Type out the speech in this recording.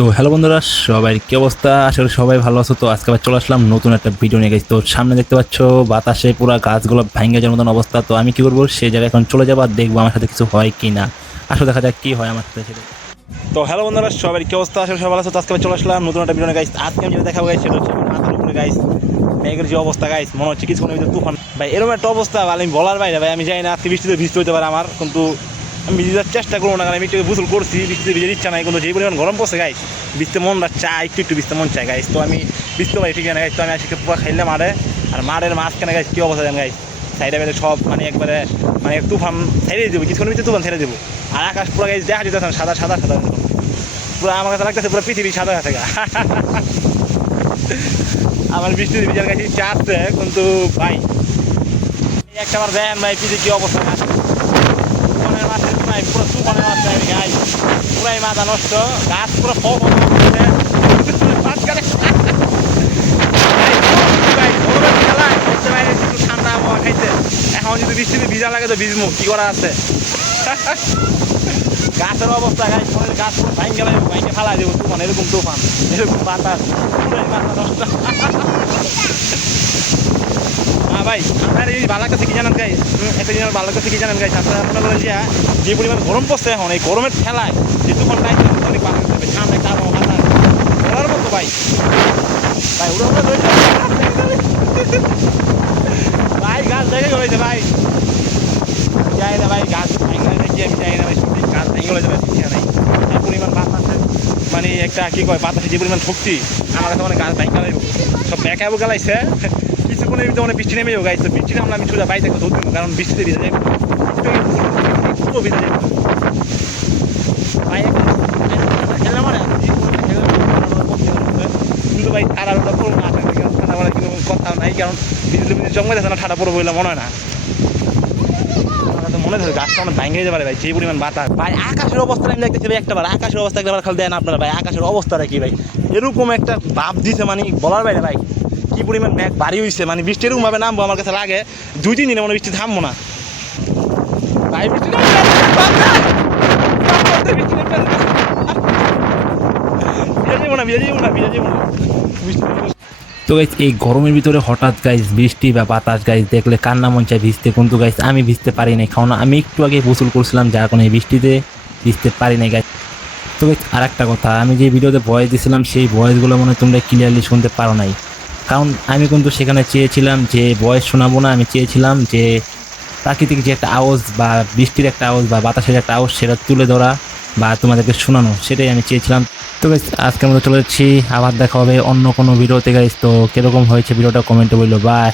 তো হ্যালো বন্ধুরা, সবাই কি অবস্থা? আসলে সবাই ভালো আছো। তো আজকে আবার চলে আসলাম নতুন একটা ভিডিও নিয়ে গেছি। তো সামনে দেখতে পাচ্ছ বাতাসে পুরো গাছগুলো ভেঙে যাওয়ার মতন অবস্থা। তো আমি কি করবো, সেই জায়গায় এখন চলে যাবো আর দেখবো আমার সাথে কিছু হয় কি না। আসলে দেখা যাক কি হয় আমার সাথে সেটা। তো হ্যালো বন্ধুরা, সবাই কি অবস্থা? আসলে সবাই ভালো আছো। তো আজকে আবার চলে আসলাম নতুন একটা ভিডিও নিয়ে গাইস। আজকে আমি যেটা দেখাবো গাইস সেটা হচ্ছে আমার মাথার উপরে গাইস মেঘের যে অবস্থা গাইস, মনে হচ্ছে কিছুক্ষণের ভিতরে তুফান ভাই। এরকম একটা অবস্থা ভাই, আমি বলার বাইরে ভাই। আমি জানি না আজকে বৃষ্টিতে ভিজতে হতে পারে আমার, কিন্তু আমি ভিজার চেষ্টা করবো না, কারণ আমি একটু গোসল করছি, বৃষ্টিতে ভিজার ইচ্ছা নাই। কিন্তু যেই পরিমাণ গরম পড়ছে গাইস, ভিজতে মনটা চায়, একটু ভিজতে মন চায় গাইস। তো আমি ভিজতে পারি ঠিক আছে গাইস। তো আমি আজকে পুরো খাইলে মারে, আর মারের মাঝখানে গাইস কী অবস্থা জানেন গাইস, সাইডে বাইরে সব মানে একবারে মানে তুফান ছেড়ে দেবো, কিছুক্ষণের ভিতরে তুফান ছেড়ে দেবো। আর আকাশ পুরো গাইস দেখা যেতেছে সাদা সাদা সাদা, পুরো আমার কাছে লাগতেছে পুরো পৃথিবী সাদা আছে গা। আমার বৃষ্টিতে ভিজার কাছে ইচ্ছা আসছে, কিন্তু ভাই একটা বার দেন ভাই পৃথিবী কি অবস্থা আছে। তুফানের মাঠে ভাই পুরো তুফানের মাঠে আমি গাই পুরাই মাথা নষ্ট, গাছ পুরো ফল ঠান্ডা আবহাওয়া খাইছে। এখন যদি বৃষ্টিতে ভিজা লাগে তো ভিজমু, কি করা আছে। গাছের অবস্থা গাছ গাছ ভাই গেলে ভাইকে ফালা দেবো, তুফান এরকম তুফান এরকম বাতাস পুরাই মাথা নষ্ট। ভাই আপনার এই ভালো লাগতেছে কি জানেন গাই, একটা জিনিস ভালো লাগতেছে কি জানেন গাই, আপনারা মনে করেন যে পরিমাণ গরম পড়ছে এখন, এই গরমের ঠেলায় যে তুফান গাইছে অনেক ভালো লাগবে, ঠান্ডা একটা আবহাওয়া বাতাস বলার মতো ভাই। ভাই উড়ে উড়ে রয়েছে ভাই, গাছ দেখে গেছে ভাই, যাই না ভাই গাছ ভেঙে দেখি আমি যাই না ভাই, সত্যি গাছ ভেঙে গেলে যাবে শিক্ষা নেই। যে পরিমাণ বাতাসের মানে একটা কী কয় বাতাসে যে পরিমাণ শক্তি, আমার কাছে মানে গাছ ভেঙে গেলাইব সব ব্যাকাবো গেলাইছে। কিছুক্ষণের ভিতরে মানে বৃষ্টি নেমে যাবো গাইছে, বৃষ্টি নামলে আমি সোজা বাইরে ধরতে দেবো, কারণ বৃষ্টিতে ভিজে যাবে, পুরো ভিজে যাবে ভাই। খেললাম মানে কিন্তু ভাই ঠাড়া ওটা পড়বো না, ঠান্ডা মানে কোনো কথা নাই, কারণ বিজলি বিজলি জমে যাচ্ছে না, ঠাড়া পড়বো বলে মনে হয় না। মনে হয় গাছটা অনেক ভাঙে যেতে পারে ভাই, যে পরিমাণ বাতাস ভাই। আকাশের অবস্থা আমি দেখতেছি ভাই, একটাবার আকাশের অবস্থা একবার খালি দেন আপনারা ভাই, আকাশের অবস্থাটা কি ভাই, এরকম একটা ভাব দিছে মানে বলার বাইরে ভাই। কি পরিমাণ মেঘ ভারী হয়েছে, মানে বৃষ্টি এরকম ভাবে নামবো আমার কাছে লাগে 2-3 দিনে মনে বৃষ্টি থামবো না ভাই। বৃষ্টি ভিজে যাবো না, ভিজে যাবো না, ভিজে যাবো না বৃষ্টি। তো গাইস এই গরমের ভিতরে হঠাৎ গাইস বৃষ্টি বা বাতাস গাইস দেখলে কান্না মন চায় ভিজতে, কিন্তু গাইস আমি ভিজতে পারি নাই, কারণ আমি একটু আগে গোসল করছিলাম, যার কারণে এই বৃষ্টিতে ভিজতে পারি নাই গাইস। তো গাইস আর একটা কথা, আমি যে ভিডিওতে ভয়েস দিয়েছিলাম সেই ভয়েসগুলো মনে হয় তোমরা ক্লিয়ারলি শুনতে পারো নাই, কারণ আমি কিন্তু সেখানে চেয়েছিলাম যে ভয়েস শোনাবো না, আমি চেয়েছিলাম যে প্রাকৃতিক যে একটা আওয়াজ বা বৃষ্টির একটা আওয়াজ বা বাতাসের একটা আওয়াজ সেটা তুলে ধরা বা তোমাদেরকে শোনানো, সেটাই আমি চেয়েছিলাম। তো গাইস আজকের মতো চলে যাচ্ছি, আবার দেখা হবে অন্য কোনো ভিডিওতে গাইস। তো কীরকম হয়েছে ভিডিওটা কমেন্টে বললো, বাই।